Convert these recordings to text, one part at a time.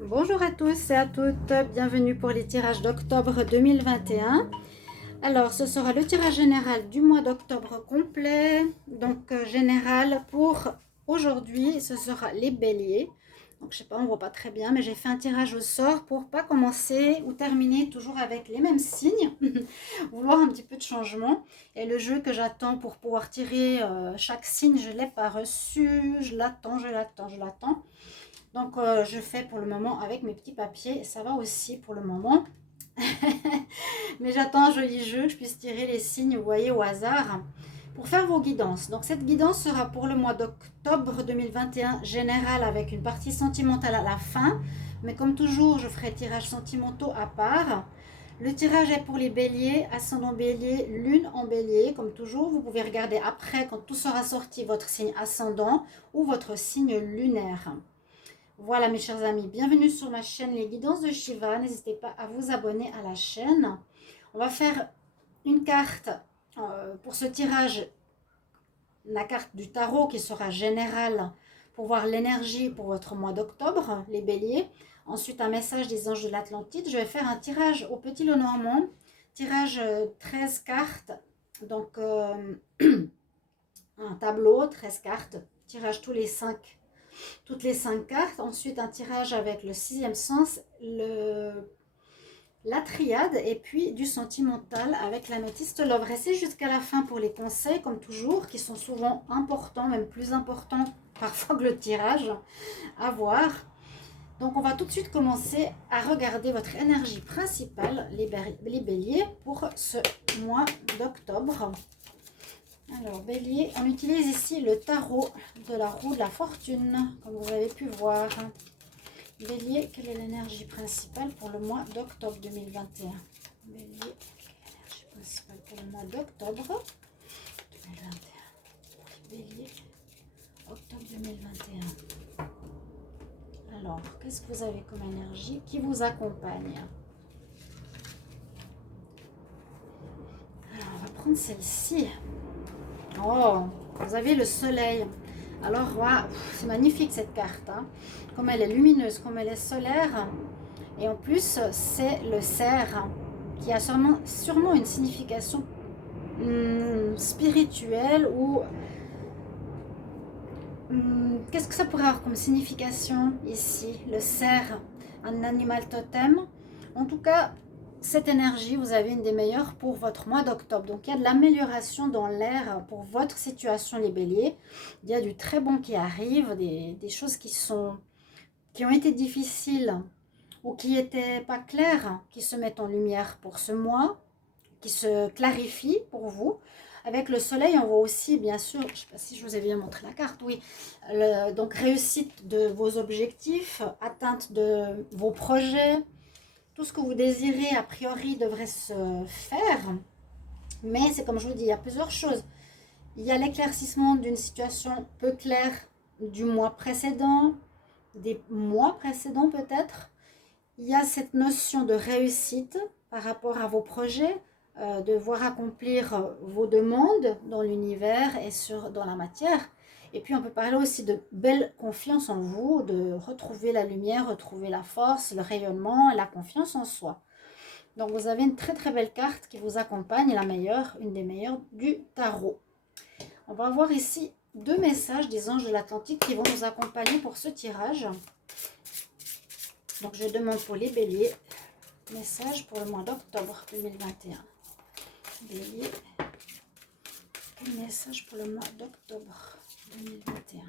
Bonjour à tous et à toutes, bienvenue pour les tirages d'octobre 2021. Alors, ce sera le tirage général du mois d'octobre complet. Donc, général pour aujourd'hui, ce sera les béliers. Donc, je sais pas, on voit pas très bien, mais j'ai fait un tirage au sort pour pas commencer ou terminer toujours avec les mêmes signes, vouloir un petit peu de changement. Et le jeu que j'attends pour pouvoir tirer chaque signe, je l'ai pas reçu, je l'attends, je l'attends. Donc, je fais pour le moment avec mes petits papiers. Ça va aussi pour le moment. Mais j'attends un joli jeu, que je puisse tirer les signes, vous voyez, au hasard, pour faire vos guidances. Donc, cette guidance sera pour le mois d'octobre 2021 général avec une partie sentimentale à la fin. Mais comme toujours, je ferai tirage sentimentaux à part. Le tirage est pour les béliers, ascendant bélier, lune en bélier. Comme toujours, vous pouvez regarder après, quand tout sera sorti, votre signe ascendant ou votre signe lunaire. Voilà mes chers amis, bienvenue sur ma chaîne Les Guidances de Shiva. N'hésitez pas à vous abonner à la chaîne. On va faire une carte pour ce tirage, la carte du tarot qui sera générale pour voir l'énergie pour votre mois d'octobre, les béliers. Ensuite un message des anges de l'Atlantide. Je vais faire un tirage au petit lot normand, tirage 13 cartes, donc un tableau, 13 cartes, tirage toutes les 5 cartes. Ensuite, un tirage avec le sixième sens, la triade et puis du sentimental avec l'améthyste love. Restez jusqu'à la fin pour les conseils, comme toujours, qui sont souvent importants, même plus importants parfois que le tirage à voir. Donc, on va tout de suite commencer à regarder votre énergie principale, les béliers, pour ce mois d'octobre. Alors, bélier, on utilise ici le tarot de la roue de la fortune, comme vous avez pu voir. Bélier, quelle est l'énergie principale pour le mois d'octobre 2021? Bélier, quelle est l'énergie principale pour le mois d'octobre 2021? Bélier, octobre 2021. Alors, qu'est-ce que vous avez comme énergie qui vous accompagne? Alors, on va prendre celle-ci. Oh, vous avez le soleil. Alors, wow, c'est magnifique cette carte. Hein. Comme elle est lumineuse, comme elle est solaire. Et en plus, c'est le cerf qui a sûrement une signification spirituelle ou... qu'est-ce que ça pourrait avoir comme signification ici? Le cerf, un animal totem. En tout cas, cette énergie, vous avez une des meilleures pour votre mois d'octobre. Donc, il y a de l'amélioration dans l'air pour votre situation, les béliers. Il y a du très bon qui arrive, des choses qui ont été difficiles ou qui n'étaient pas claires, qui se mettent en lumière pour ce mois, qui se clarifient pour vous. Avec le soleil, on voit aussi, bien sûr, je ne sais pas si je vous ai bien montré la carte, oui, donc réussite de vos objectifs, atteinte de vos projets, tout ce que vous désirez, a priori, devrait se faire. Mais c'est comme je vous dis, il y a plusieurs choses. Il y a l'éclaircissement d'une situation peu claire du mois précédent, des mois précédents peut-être. Il y a cette notion de réussite par rapport à vos projets, de voir accomplir vos demandes dans l'univers et dans la matière. Et puis on peut parler aussi de belle confiance en vous, de retrouver la lumière, retrouver la force, le rayonnement, la confiance en soi. Donc vous avez une très très belle carte qui vous accompagne, la meilleure, une des meilleures du tarot. On va voir ici 2 messages des anges de l'Atlantique qui vont nous accompagner pour ce tirage. Donc je demande pour les béliers, message pour le mois d'octobre 2021. Bélier, quel message pour le mois d'octobre 2021?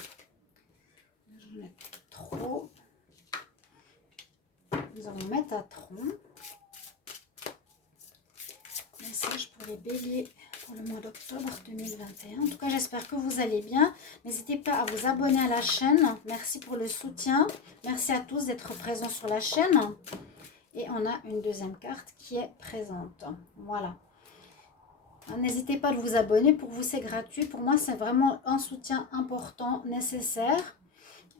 Je vais mettre trop. Nous allons mettre à tronc. Message pour les béliers pour le mois d'octobre 2021. En tout cas, j'espère que vous allez bien. N'hésitez pas à vous abonner à la chaîne. Merci pour le soutien. Merci à tous d'être présents sur la chaîne. Et on a une deuxième carte qui est présente. Voilà. N'hésitez pas à vous abonner. Pour vous, c'est gratuit. Pour moi, c'est vraiment un soutien important, nécessaire.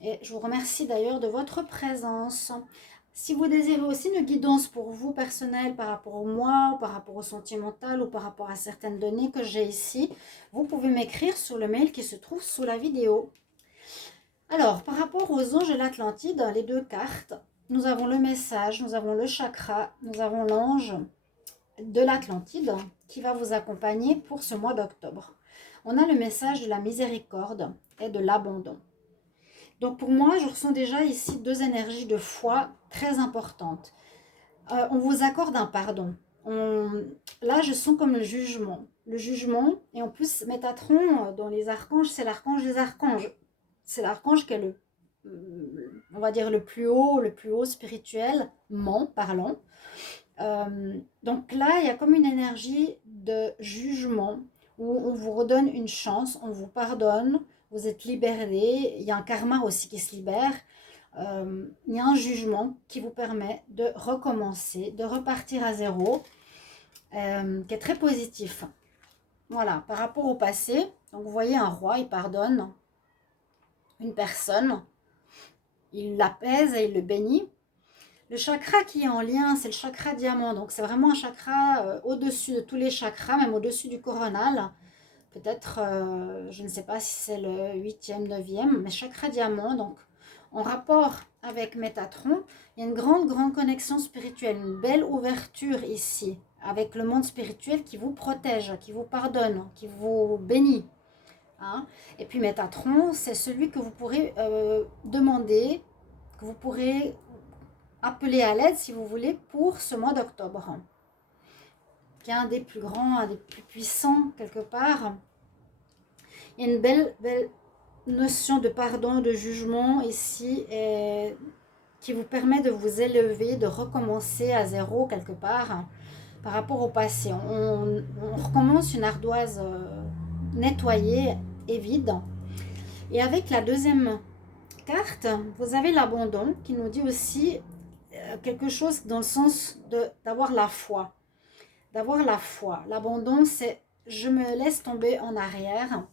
Et je vous remercie d'ailleurs de votre présence. Si vous désirez aussi une guidance pour vous personnelle par rapport au moi, par rapport au sentimental ou par rapport à certaines données que j'ai ici, vous pouvez m'écrire sur le mail qui se trouve sous la vidéo. Alors, par rapport aux anges de l'Atlantide, les 2 cartes, nous avons le message, nous avons le chakra, nous avons l'ange de l'Atlantide qui va vous accompagner pour ce mois d'octobre. On a le message de la miséricorde et de l'abandon. Donc pour moi, je ressens déjà ici deux énergies de foi très importantes. On vous accorde un pardon. Là, je sens comme le jugement. Le jugement, et en plus, Métatron, dans les archanges, c'est l'archange des archanges. C'est l'archange qui est on va dire, le plus haut spirituellement parlant. Donc là, il y a comme une énergie de jugement où on vous redonne une chance, on vous pardonne, vous êtes libéré. Il y a un karma aussi qui se libère. Il y a un jugement qui vous permet de recommencer, de repartir à zéro, qui est très positif. Voilà, par rapport au passé, donc vous voyez un roi, il pardonne une personne, il l'apaise et il le bénit. Le chakra qui est en lien, c'est le chakra diamant. Donc, c'est vraiment un chakra au-dessus de tous les chakras, même au-dessus du coronal. Peut-être, je ne sais pas si c'est le 8e, 9e, mais chakra diamant. Donc, en rapport avec Métatron, il y a une grande connexion spirituelle, une belle ouverture ici, avec le monde spirituel qui vous protège, qui vous pardonne, qui vous bénit. Hein. Et puis Métatron, c'est celui que vous pourrez demander, que vous pourrez appeler à l'aide si vous voulez pour ce mois d'octobre, qui est un des plus grands, un des plus puissants quelque part. Il y a une belle notion de pardon, de jugement ici, et qui vous permet de vous élever, de recommencer à zéro quelque part par rapport au passé. On recommence une ardoise nettoyée et vide. Et avec la deuxième carte, vous avez l'abandon qui nous dit aussi quelque chose dans le sens d'avoir la foi. D'avoir la foi. L'abandon, c'est je me laisse tomber en arrière.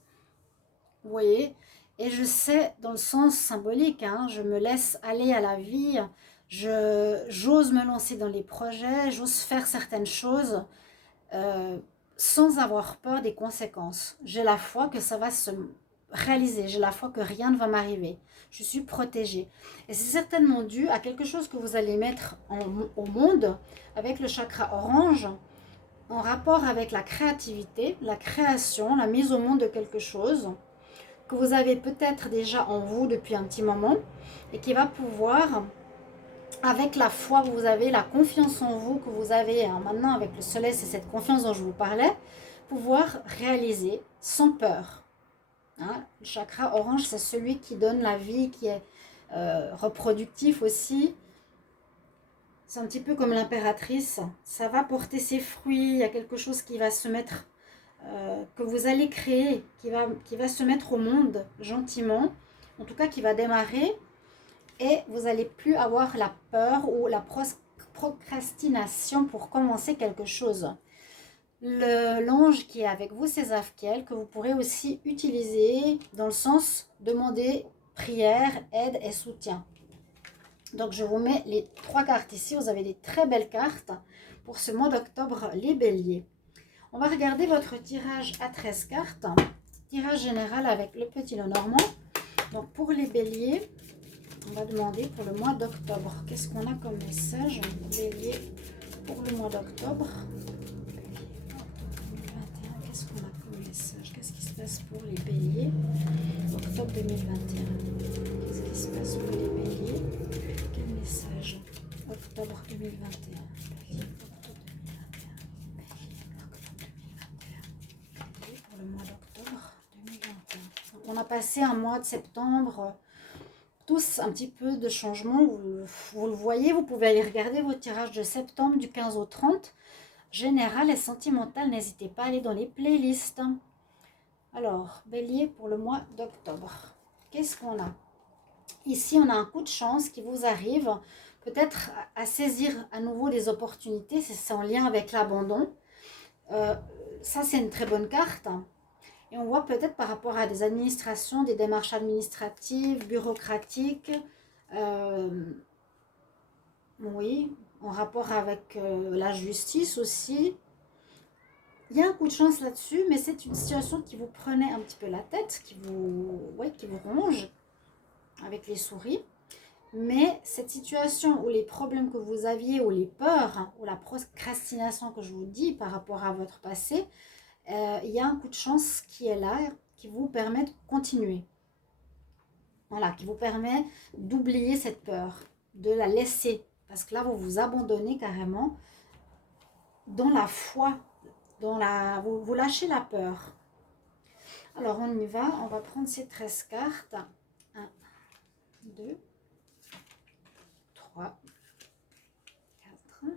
Vous voyez? Et je sais, dans le sens symbolique, hein, je me laisse aller à la vie. J'ose me lancer dans les projets, j'ose faire certaines choses sans avoir peur des conséquences. J'ai la foi que ça va se réaliser. J'ai la foi que rien ne va m'arriver. Je suis protégée. Et c'est certainement dû à quelque chose que vous allez mettre au monde avec le chakra orange, en rapport avec la créativité, la création, la mise au monde de quelque chose que vous avez peut-être déjà en vous depuis un petit moment et qui va pouvoir, avec la foi que vous avez, la confiance en vous que vous avez, hein, maintenant avec le soleil, c'est cette confiance dont je vous parlais, pouvoir réaliser sans peur. Hein, le chakra orange, c'est celui qui donne la vie, qui est reproductif aussi. C'est un petit peu comme l'impératrice. Ça va porter ses fruits. Il y a quelque chose qui va se mettre, que vous allez créer, qui va se mettre au monde gentiment. En tout cas, qui va démarrer. Et vous n'allez plus avoir la peur ou la procrastination pour commencer quelque chose. L'ange qui est avec vous, c'est Zafkiel, que vous pourrez aussi utiliser dans le sens demander prière, aide et soutien. Donc je vous mets les 3 cartes ici, vous avez des très belles cartes pour ce mois d'octobre, les béliers. On va regarder votre tirage à 13 cartes, tirage général avec le petit Lenormand. Donc pour les béliers, on va demander pour le mois d'octobre, qu'est-ce qu'on a comme message, bélier, pour le mois d'octobre. Qu'est-ce qui se passe pour les béliers octobre 2021? Qu'est-ce qui se passe pour les béliers? Quel message? Octobre 2021. Bélier, octobre 2021. Bélier, pour le mois d'octobre 2021. Donc, on a passé un mois de septembre, tous un petit peu de changement. Vous le voyez, vous pouvez aller regarder vos tirages de septembre du 15 au 30. Général et sentimental, n'hésitez pas à aller dans les playlists. Alors, bélier pour le mois d'octobre. Qu'est-ce qu'on a? Ici, on a un coup de chance qui vous arrive, peut-être à saisir à nouveau des opportunités, c'est en lien avec l'abandon. Ça, c'est une très bonne carte. Et on voit peut-être par rapport à des administrations, des démarches administratives, bureaucratiques, oui, en rapport avec la justice aussi. Il y a un coup de chance là-dessus, mais c'est une situation qui vous prenait un petit peu la tête, qui vous ronge avec les souris. Mais cette situation ou les problèmes que vous aviez, ou les peurs, hein, ou la procrastination que je vous dis par rapport à votre passé, il y a un coup de chance qui est là, qui vous permet de continuer. Voilà, qui vous permet d'oublier cette peur, de la laisser. Parce que là, vous vous abandonnez carrément dans la foi, vous lâchez la peur. Alors, on y va. On va prendre ces 13 cartes. 1, 2, 3, 4.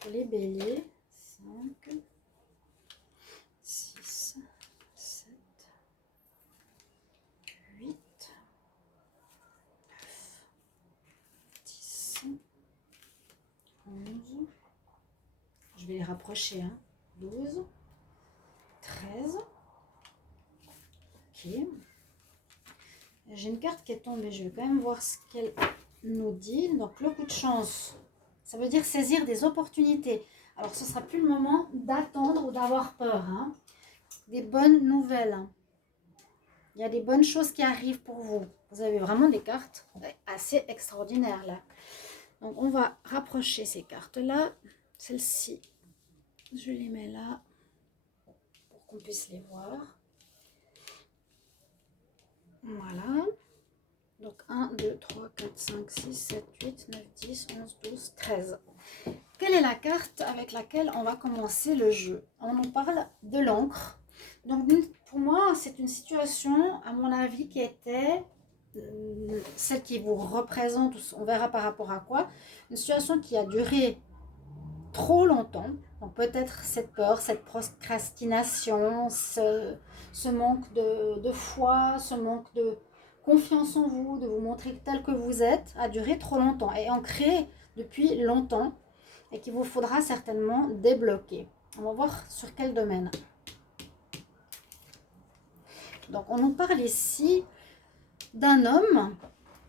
Pour les béliers, 5, 6, 7, 8, 9, 10, 11. Je vais les rapprocher, hein. 12, 13. Ok. J'ai une carte qui est tombée, je vais quand même voir ce qu'elle nous dit. Donc le coup de chance, ça veut dire saisir des opportunités. Alors ce ne sera plus le moment d'attendre ou d'avoir peur, hein. Des bonnes nouvelles. Il y a des bonnes choses qui arrivent pour vous. Vous avez vraiment des cartes assez extraordinaires là. Donc on va rapprocher ces cartes-là. Celle-ci, je les mets là pour qu'on puisse les voir. Voilà. Donc 1, 2, 3, 4, 5, 6, 7, 8, 9, 10, 11, 12, 13. Quelle est la carte avec laquelle on va commencer le jeu? On nous parle de l'encre. Donc pour moi, c'est une situation, à mon avis, qui était celle qui vous représente, on verra par rapport à quoi, une situation qui a duré trop longtemps. Donc peut-être cette peur, cette procrastination, ce manque de foi, ce manque de confiance en vous, de vous montrer tel que vous êtes, a duré trop longtemps et ancré depuis longtemps et qu'il vous faudra certainement débloquer. On va voir sur quel domaine. Donc on nous parle ici d'un homme.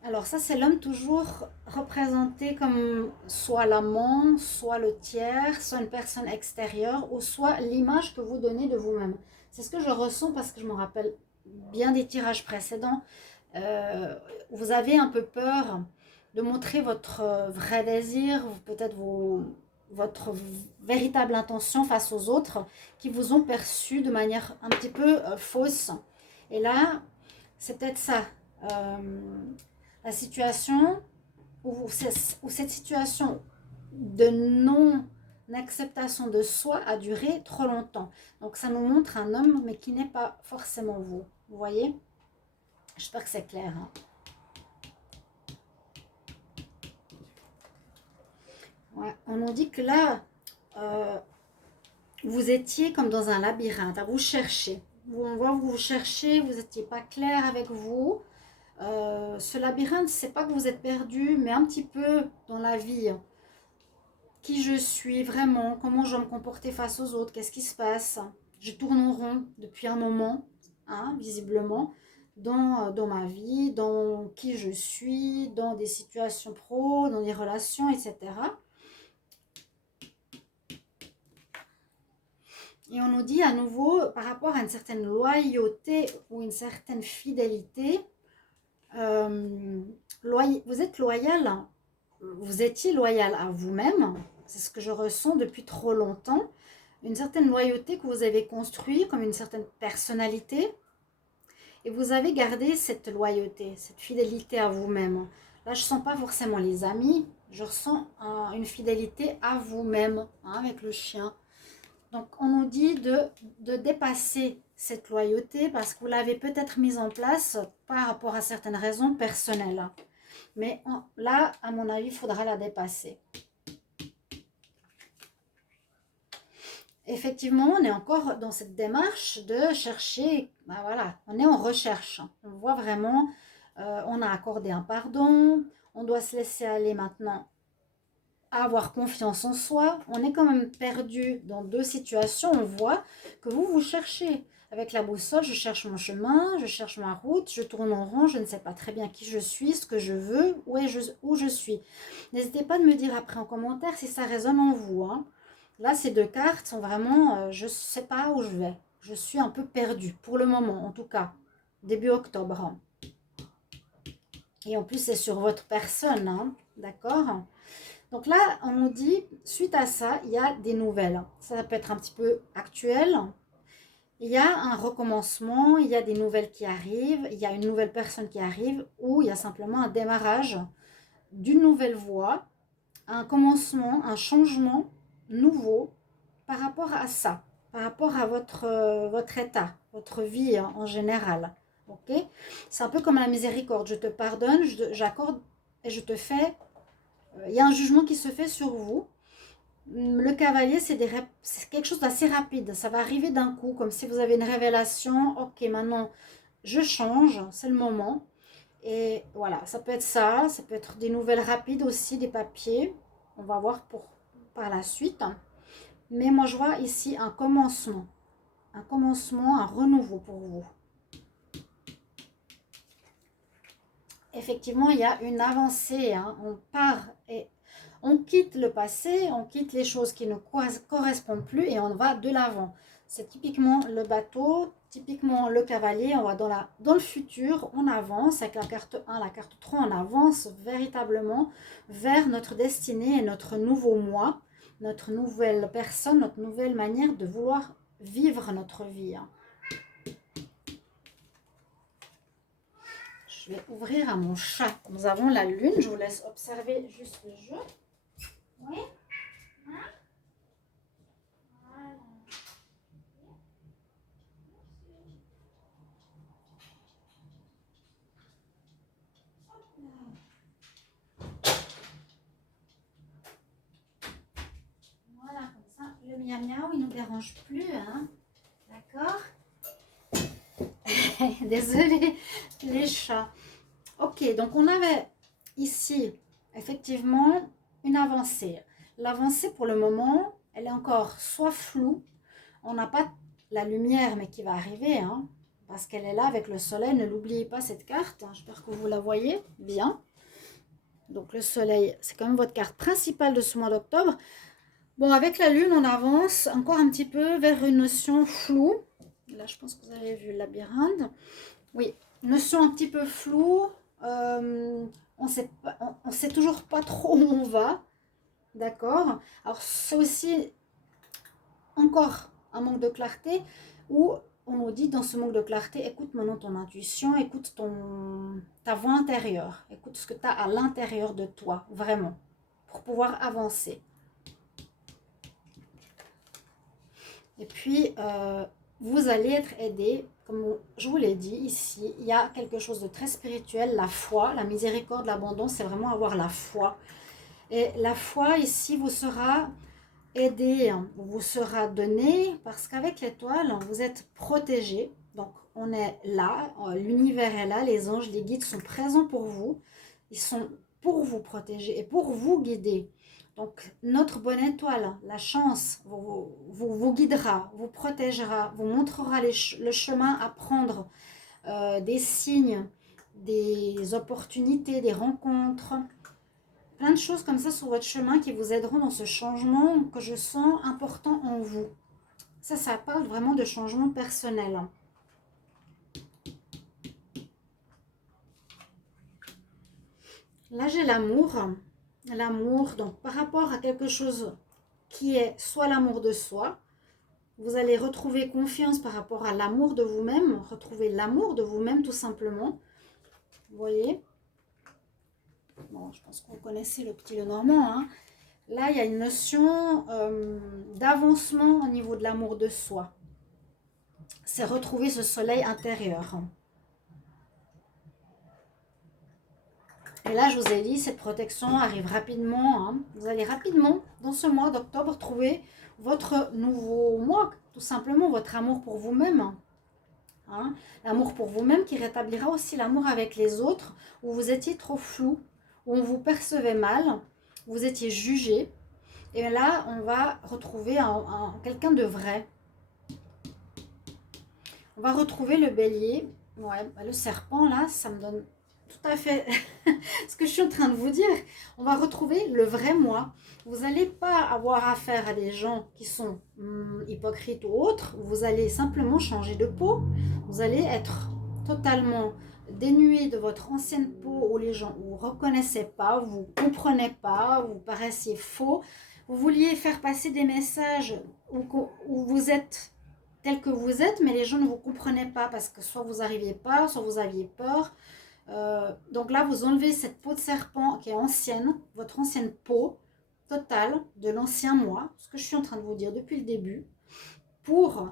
Alors ça, c'est l'homme toujours représenté comme soit l'amant, soit le tiers, soit une personne extérieure, ou soit l'image que vous donnez de vous-même. C'est ce que je ressens parce que je me rappelle bien des tirages précédents. Vous avez un peu peur de montrer votre vrai désir, peut-être votre véritable intention face aux autres qui vous ont perçu de manière un petit peu fausse. Et là, c'est peut-être ça. La situation où cette situation de non-acceptation de soi a duré trop longtemps. Donc ça nous montre un homme, mais qui n'est pas forcément vous. Vous voyez? J'espère que c'est clair. Hein. Ouais, on nous dit que là, vous étiez comme dans un labyrinthe, à vous chercher. On voit que vous cherchez, vous n'étiez pas clair avec vous. Ce labyrinthe, c'est pas que vous êtes perdu, mais un petit peu dans la vie. Qui je suis vraiment, comment je vais me comporter face aux autres, qu'est-ce qui se passe. Je tourne en rond depuis un moment, hein, visiblement, dans ma vie, dans qui je suis, dans des situations pro, dans des relations, etc. Et on nous dit à nouveau, par rapport à une certaine loyauté ou une certaine fidélité, vous êtes loyal, vous étiez loyal à vous-même, c'est ce que je ressens depuis trop longtemps, une certaine loyauté que vous avez construite comme une certaine personnalité, et vous avez gardé cette loyauté, cette fidélité à vous-même. Là, je ne sens pas forcément les amis, je ressens une fidélité à vous-même, hein, avec le chien. Donc, on nous dit de dépasser cette loyauté parce que vous l'avez peut-être mise en place par rapport à certaines raisons personnelles. Mais là, à mon avis, il faudra la dépasser. Effectivement, on est encore dans cette démarche de chercher, ben voilà, on est en recherche. On voit vraiment, on a accordé un pardon, on doit se laisser aller maintenant à avoir confiance en soi. On est quand même perdu dans deux situations. On voit que vous cherchez. Avec la boussole, je cherche mon chemin, je cherche ma route, je tourne en rond, je ne sais pas très bien qui je suis, ce que je veux, où je suis. N'hésitez pas de me dire après en commentaire si ça résonne en vous. Hein. Là, ces deux cartes sont vraiment, je ne sais pas où je vais. Je suis un peu perdue, pour le moment en tout cas, début octobre. Et en plus, c'est sur votre personne, hein, d'accord? Donc là, on nous dit, suite à ça, il y a des nouvelles. Ça peut être un petit peu actuel. Il y a un recommencement, il y a des nouvelles qui arrivent, il y a une nouvelle personne qui arrive, ou il y a simplement un démarrage d'une nouvelle voie, un commencement, un changement nouveau par rapport à ça, par rapport à votre état, votre vie en général. Ok? C'est un peu comme la miséricorde. Je te pardonne, j'accorde et je te fais. Il y a un jugement qui se fait sur vous. Le cavalier, c'est quelque chose d'assez rapide. Ça va arriver d'un coup, comme si vous avez une révélation. Ok, maintenant, je change, c'est le moment. Et voilà, ça peut être ça, ça peut être des nouvelles rapides aussi, des papiers. On va voir par la suite. Mais moi, je vois ici un commencement, un renouveau pour vous. Effectivement, il y a une avancée, hein. On part et on quitte le passé, on quitte les choses qui ne correspondent plus et on va de l'avant. C'est typiquement le bateau, typiquement le cavalier, on va dans le futur, on avance avec la carte 1, la carte 3, on avance véritablement vers notre destinée et notre nouveau moi, notre nouvelle personne, notre nouvelle manière de vouloir vivre notre vie, hein. Je vais ouvrir à mon chat. Nous avons la lune. Je vous laisse observer juste le jeu. Oui. Hein? Voilà. Voilà, comme ça, le miaou miaou, il ne nous dérange plus, hein. D'accord? Désolée, les chats. Ok, donc on avait ici, effectivement, une avancée. L'avancée, pour le moment, elle est encore soit floue. On n'a pas la lumière, mais qui va arriver, hein, parce qu'elle est là avec le soleil. Ne l'oubliez pas, cette carte. J'espère que vous la voyez bien. Donc le soleil, c'est quand même votre carte principale de ce mois d'octobre. Bon, avec la lune, on avance encore un petit peu vers une notion floue. Là, je pense que vous avez vu le labyrinthe. Oui, notion un petit peu floue. On sait toujours pas trop où on va. D'accord? Alors, c'est aussi encore un manque de clarté où on nous dit dans ce manque de clarté, écoute maintenant ton intuition, écoute ta voix intérieure, écoute ce que tu as à l'intérieur de toi, vraiment, pour pouvoir avancer. Et puis, vous allez être aidé, comme je vous l'ai dit ici, il y a quelque chose de très spirituel, la foi, la miséricorde, l'abondance, c'est vraiment avoir la foi. Et la foi ici vous sera aidée, vous sera donnée, parce qu'avec l'étoile, vous êtes protégé. Donc, on est là, l'univers est là, les anges, les guides sont présents pour vous. Ils sont pour vous protéger et pour vous guider. Donc, notre bonne étoile, la chance, vous guidera, vous protégera, vous montrera le chemin à prendre, des signes, des opportunités, des rencontres. Plein de choses comme ça sur votre chemin qui vous aideront dans ce changement que je sens important en vous. Ça parle vraiment de changement personnel. Là, j'ai l'amour. L'amour, donc par rapport à quelque chose qui est soit l'amour de soi, vous allez retrouver confiance par rapport à l'amour de vous-même, retrouver l'amour de vous-même tout simplement. Vous voyez? Bon, je pense que vous connaissez le petit Lenormand, hein. Là, il y a une notion d'avancement au niveau de l'amour de soi. C'est retrouver ce soleil intérieur. Et là, je vous ai dit, cette protection arrive rapidement, hein. Vous allez rapidement, dans ce mois d'octobre, trouver votre nouveau moi, tout simplement votre amour pour vous-même. Hein. L'amour pour vous-même qui rétablira aussi l'amour avec les autres, où vous étiez trop flou, où on vous percevait mal, où vous étiez jugé. Et là, on va retrouver quelqu'un de vrai. On va retrouver le bélier. Ouais, le serpent, là, ça me donne tout à fait ce que je suis en train de vous dire. On va retrouver le vrai moi. Vous n'allez pas avoir affaire à des gens qui sont hypocrites ou autres. Vous allez simplement changer de peau. Vous allez être totalement dénué de votre ancienne peau où les gens ne vous reconnaissaient pas, vous ne comprenez pas, vous paraissiez faux, vous vouliez faire passer des messages où vous êtes tel que vous êtes, mais les gens ne vous comprenaient pas parce que soit vous n'arriviez pas, soit vous aviez peur. Donc là, vous enlevez cette peau de serpent qui est ancienne, votre ancienne peau totale de l'ancien moi, ce que je suis en train de vous dire depuis le début,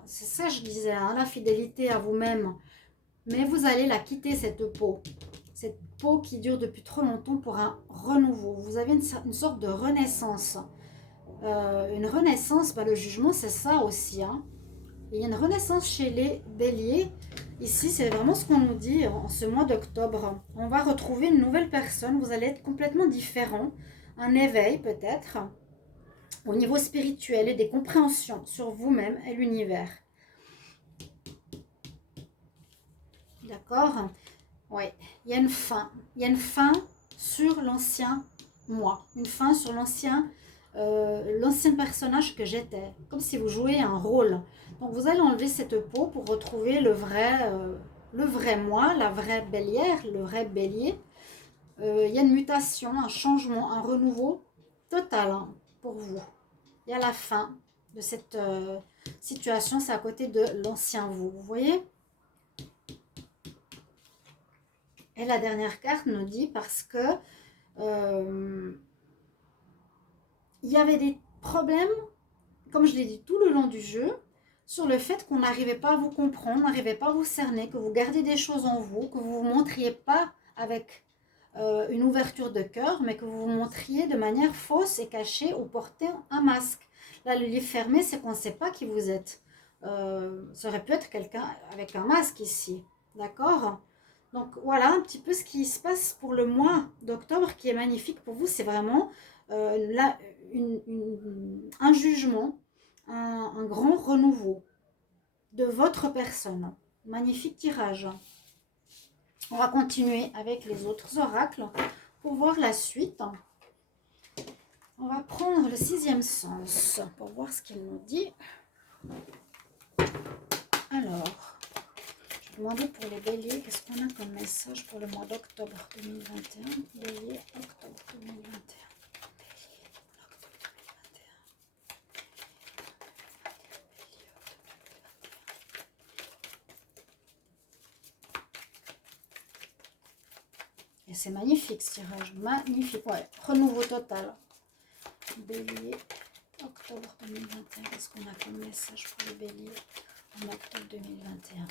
c'est ça je disais, hein, la fidélité à vous-même, mais vous allez la quitter cette peau qui dure depuis trop longtemps pour un renouveau. Vous avez une sorte de renaissance. Une renaissance, le jugement c'est ça aussi, hein. Il y a une renaissance chez les béliers. Ici, c'est vraiment ce qu'on nous dit en ce mois d'octobre. On va retrouver une nouvelle personne. Vous allez être complètement différent. Un éveil peut-être au niveau spirituel et des compréhensions sur vous-même et l'univers. D'accord? Oui. Il y a une fin. Il y a une fin sur l'ancien moi. Une fin sur l'ancien personnage que j'étais. Comme si vous jouiez un rôle. Donc vous allez enlever cette peau pour retrouver le vrai moi, la vraie bélière, le vrai bélier. Il y a une mutation, un changement, un renouveau total, hein, pour vous. Il y a la fin de cette situation, c'est à côté de l'ancien vous voyez? Et la dernière carte nous dit parce que il y avait des problèmes, comme je l'ai dit tout le long du jeu, sur le fait qu'on n'arrivait pas à vous comprendre, n'arrivait pas à vous cerner, que vous gardiez des choses en vous, que vous ne vous montriez pas avec une ouverture de cœur, mais que vous vous montriez de manière fausse et cachée ou portez un masque. Là, le livre fermé, c'est qu'on ne sait pas qui vous êtes. Ça aurait pu être quelqu'un avec un masque ici, d'accord? Donc voilà un petit peu ce qui se passe pour le mois d'octobre qui est magnifique pour vous. C'est vraiment là, un jugement, un grand renouveau de votre personne. Magnifique tirage. On va continuer avec les autres oracles pour voir la suite. On va prendre le 6e sens pour voir ce qu'il nous dit. Alors, je vais demander pour les béliers, qu'est-ce qu'on a comme message pour le mois d'octobre 2021. Bélier, octobre 2021. Et c'est magnifique ce tirage, magnifique, ouais, renouveau total. Bélier, octobre 2021, qu'est-ce qu'on a comme message pour les béliers en octobre 2021?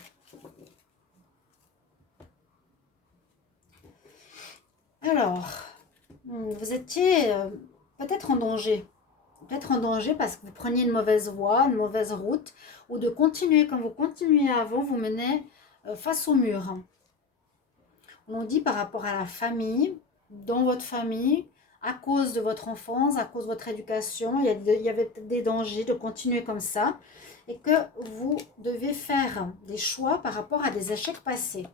Alors, vous étiez peut-être en danger. Peut-être en danger parce que vous preniez une mauvaise voie, une mauvaise route, ou de continuer comme vous continuez avant, vous menez face au mur. On nous dit par rapport à la famille, dans votre famille, à cause de votre enfance, à cause de votre éducation, il y avait des dangers de continuer comme ça et que vous devez faire des choix par rapport à des échecs passés.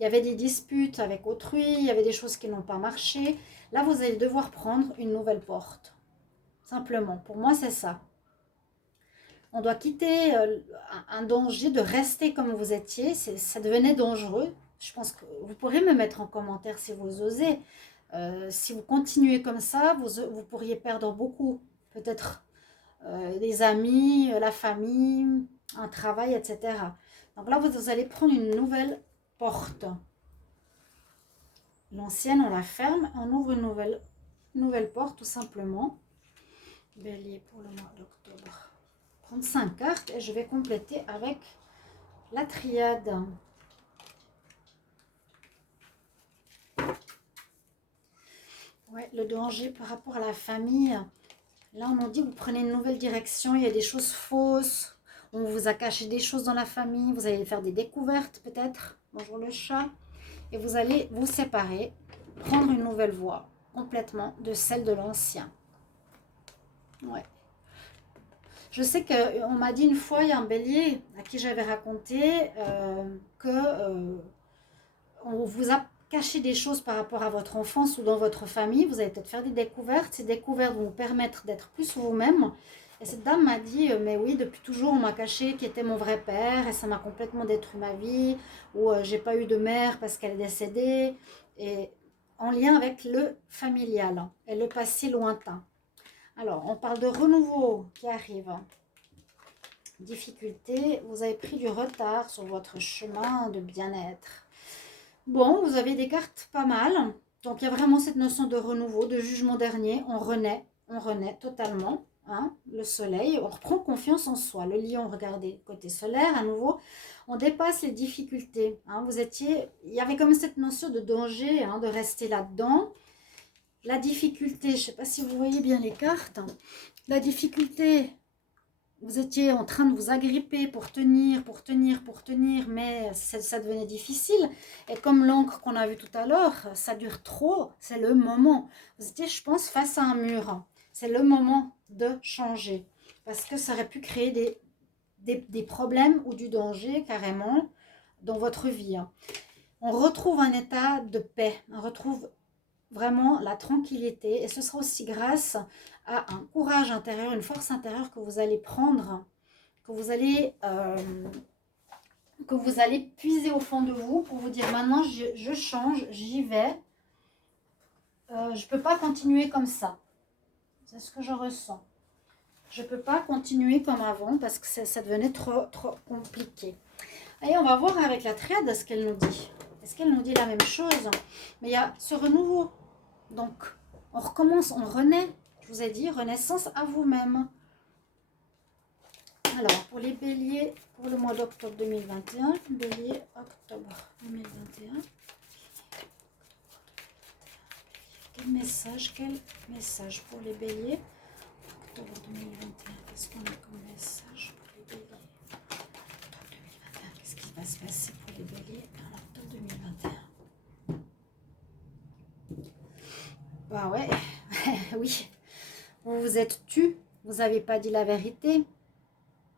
Il y avait des disputes avec autrui, il y avait des choses qui n'ont pas marché. Là, vous allez devoir prendre une nouvelle porte. Simplement, pour moi, c'est ça. On doit quitter un danger de rester comme vous étiez. Ça devenait dangereux. Je pense que vous pourrez me mettre en commentaire si vous osez. Si vous continuez comme ça, vous pourriez perdre beaucoup. Peut-être des amis, la famille, un travail, etc. Donc là, vous allez prendre une nouvelle porte. L'ancienne, on la ferme. On ouvre une nouvelle porte, tout simplement. Bélier pour le mois d'octobre. Prendre 5 cartes et je vais compléter avec la triade. Ouais, le danger par rapport à la famille. Là, on nous dit que vous prenez une nouvelle direction. Il y a des choses fausses. On vous a caché des choses dans la famille. Vous allez faire des découvertes peut-être. Bonjour le chat. Et vous allez vous séparer. Prendre une nouvelle voie. Complètement de celle de l'ancien. Ouais. Je sais qu'on m'a dit une fois, il y a un bélier à qui j'avais raconté que on vous a caché des choses par rapport à votre enfance ou dans votre famille. Vous allez peut-être faire des découvertes. Ces découvertes vont vous permettre d'être plus vous-même Et cette dame m'a dit, mais oui, depuis toujours, on m'a caché qui était mon vrai père et ça m'a complètement détruit ma vie, ou j'ai pas eu de mère parce qu'elle est décédée, et en lien avec le familial et le passé lointain. Alors, on parle de renouveau qui arrive. Difficulté, vous avez pris du retard sur votre chemin de bien-être. Bon, vous avez des cartes pas mal. Donc, il y a vraiment cette notion de renouveau, de jugement dernier. On renaît totalement. Hein, le soleil, on reprend confiance en soi. Le lion, regardez, côté solaire, à nouveau, on dépasse les difficultés. Hein, il y avait comme cette notion de danger, hein, de rester là-dedans. La difficulté, je ne sais pas si vous voyez bien les cartes. La difficulté, vous étiez en train de vous agripper pour tenir, mais ça devenait difficile. Et comme l'encre qu'on a vu tout à l'heure, ça dure trop, c'est le moment. Vous étiez, je pense, face à un mur. C'est le moment de changer. Parce que ça aurait pu créer des problèmes ou du danger, carrément, dans votre vie. On retrouve un état de paix, on retrouve vraiment la tranquillité, et ce sera aussi grâce à un courage intérieur, une force intérieure que vous allez prendre, que vous allez puiser au fond de vous pour vous dire maintenant je change, j'y vais, je ne peux pas continuer comme ça, c'est ce que je ressens, je ne peux pas continuer comme avant parce que ça devenait trop compliqué. Et on va voir avec la triade ce qu'elle nous dit. Est-ce qu'elle nous dit la même chose? Mais il y a ce renouveau. Donc, on recommence, on renaît. Je vous ai dit, renaissance à vous-même. Alors, pour les béliers, pour le mois d'octobre 2021, bélier, octobre 2021. Quel message pour les béliers? Octobre 2021, qu'est-ce qu'on a comme message pour les béliers? Octobre 2021, qu'est-ce qui va se passer pour les béliers en octobre 2021? Bah ouais, oui, vous vous êtes tu, vous n'avez pas dit la vérité.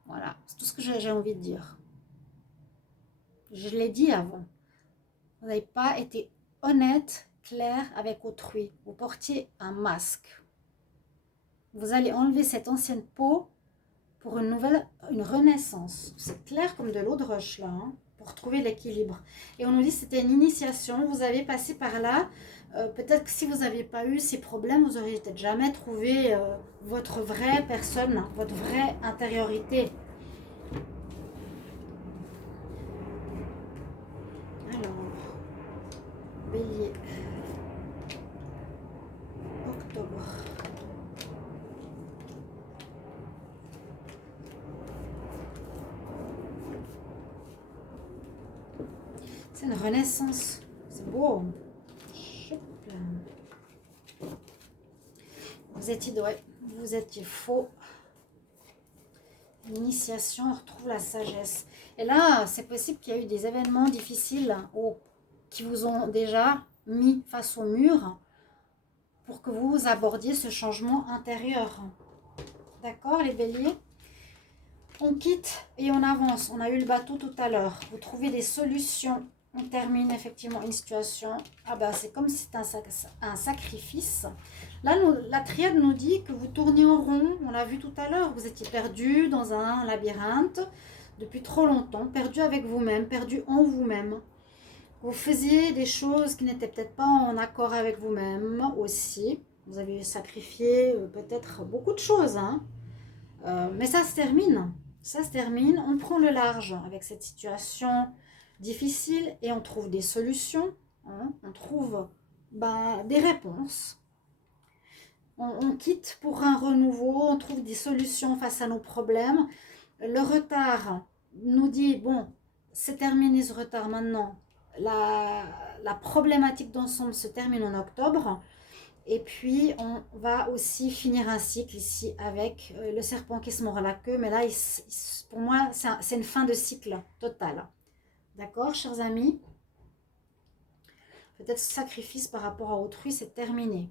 Voilà, c'est tout ce que j'ai envie de dire. Je l'ai dit avant. Vous n'avez pas été honnête, clair avec autrui. Vous portiez un masque. Vous allez enlever cette ancienne peau pour une renaissance. C'est clair comme de l'eau de roche là, hein, pour trouver l'équilibre. Et on nous dit que c'était une initiation, vous avez passé par là. Peut-être que si vous n'aviez pas eu ces problèmes, vous n'auriez peut-être jamais trouvé votre vraie personne, votre vraie intériorité. Alors, bélier, octobre. C'est une renaissance, c'est beau. Vous étiez faux. L'initiation, on retrouve la sagesse. Et là, c'est possible qu'il y a eu des événements difficiles qui vous ont déjà mis face au mur pour que vous abordiez ce changement intérieur. D'accord, les béliers? On quitte et on avance. On a eu le bateau tout à l'heure. Vous trouvez des solutions. On termine effectivement une situation. Ah ben, c'est comme si c'était un sacrifice. Là, la triade nous dit que vous tournez en rond. On l'a vu tout à l'heure. Vous étiez perdu dans un labyrinthe depuis trop longtemps. Perdu avec vous-même, perdu en vous-même. Vous faisiez des choses qui n'étaient peut-être pas en accord avec vous-même aussi. Vous avez sacrifié peut-être beaucoup de choses. Hein. Mais ça se termine. Ça se termine. On prend le large avec cette situation difficile et on trouve des solutions. Hein. On trouve des réponses. On quitte pour un renouveau. On trouve des solutions face à nos problèmes. Le retard nous dit, bon, c'est terminé ce retard maintenant. La problématique d'ensemble se termine en octobre. Et puis, on va aussi finir un cycle ici avec le serpent qui se mord la queue. Mais là, pour moi, c'est une fin de cycle totale. D'accord, chers amis? Peut-être ce sacrifice par rapport à autrui, c'est terminé.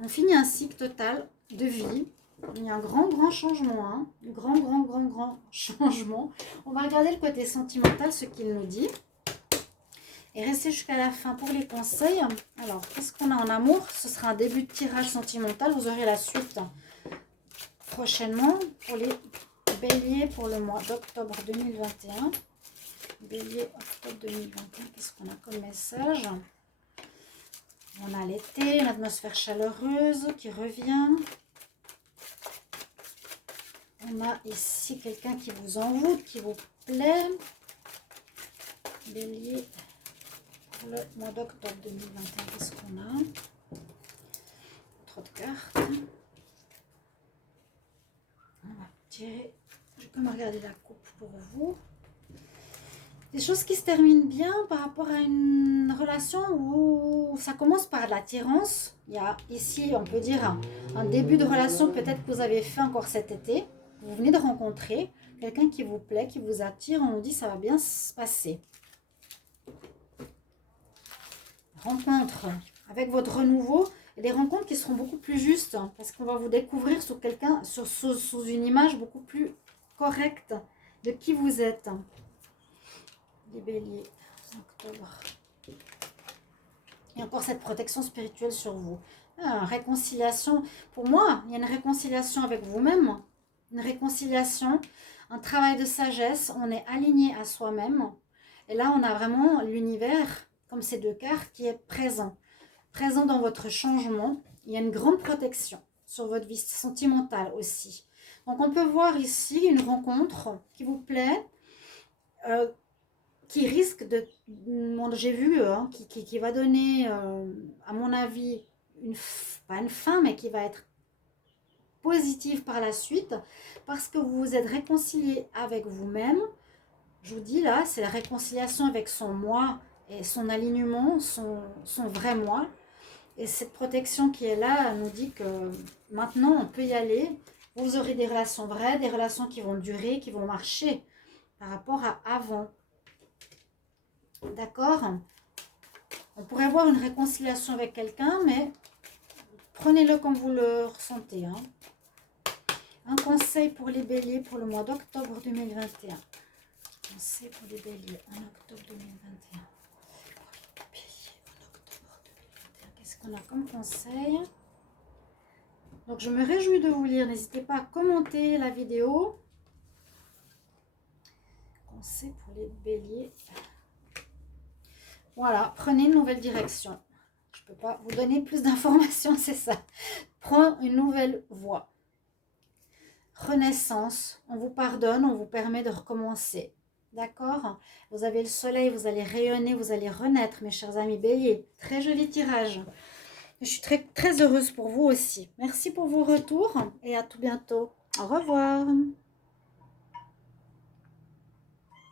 On finit un cycle total de vie. Il y a un grand changement. Hein, un grand changement. On va regarder le côté sentimental, ce qu'il nous dit. Et restez jusqu'à la fin pour les conseils. Alors, qu'est-ce qu'on a en amour? Ce sera un début de tirage sentimental. Vous aurez la suite prochainement pour les béliers pour le mois d'octobre 2021. Bélier, octobre 2021. Qu'est-ce qu'on a comme message? On a l'été, une atmosphère chaleureuse qui revient. On a ici quelqu'un qui vous envoûte, qui vous plaît. Bélier, pour le mois d'octobre 2021, qu'est-ce qu'on a? Trop de cartes. On va tirer. Je peux me regarder la coupe pour vous. Des choses qui se terminent bien par rapport à une relation où ça commence par l'attirance. Il y a ici, on peut dire, un début de relation peut-être que vous avez fait encore cet été. Vous venez de rencontrer quelqu'un qui vous plaît, qui vous attire. On nous dit ça va bien se passer. Rencontre avec votre renouveau. Et des rencontres qui seront beaucoup plus justes. Parce qu'on va vous découvrir sous quelqu'un, sous une image beaucoup plus correcte de qui vous êtes. Les béliers, octobre. Et encore cette protection spirituelle sur vous. Réconciliation. Pour moi, il y a une réconciliation avec vous-même. Une réconciliation, un travail de sagesse. On est aligné à soi-même. Et là, on a vraiment l'univers, comme ces deux cartes, qui est présent. Présent dans votre changement. Il y a une grande protection sur votre vie sentimentale aussi. Donc, on peut voir ici une rencontre qui vous plaît. Qui risque de, j'ai vu, qui va donner, à mon avis, pas une fin, mais qui va être positive par la suite, parce que vous vous êtes réconcilié avec vous-même. Je vous dis là, c'est la réconciliation avec son moi et son alignement, son vrai moi. Et cette protection qui est là nous dit que maintenant, on peut y aller. Vous aurez des relations vraies, des relations qui vont durer, qui vont marcher par rapport à avant. D'accord? On pourrait avoir une réconciliation avec quelqu'un, mais prenez-le comme vous le ressentez. Hein. Un conseil pour les béliers pour le mois d'octobre 2021. Conseil pour les béliers en octobre 2021. Pour les béliers en octobre 2021. Qu'est-ce qu'on a comme conseil? Donc, je me réjouis de vous lire. N'hésitez pas à commenter la vidéo. Conseil pour les béliers. Voilà, prenez une nouvelle direction. Je ne peux pas vous donner plus d'informations, c'est ça. Prends une nouvelle voie. Renaissance, on vous pardonne, on vous permet de recommencer. D'accord? Vous avez le soleil, vous allez rayonner, vous allez renaître, mes chers amis béliers. Très joli tirage. Je suis très, très heureuse pour vous aussi. Merci pour vos retours et à tout bientôt. Au revoir.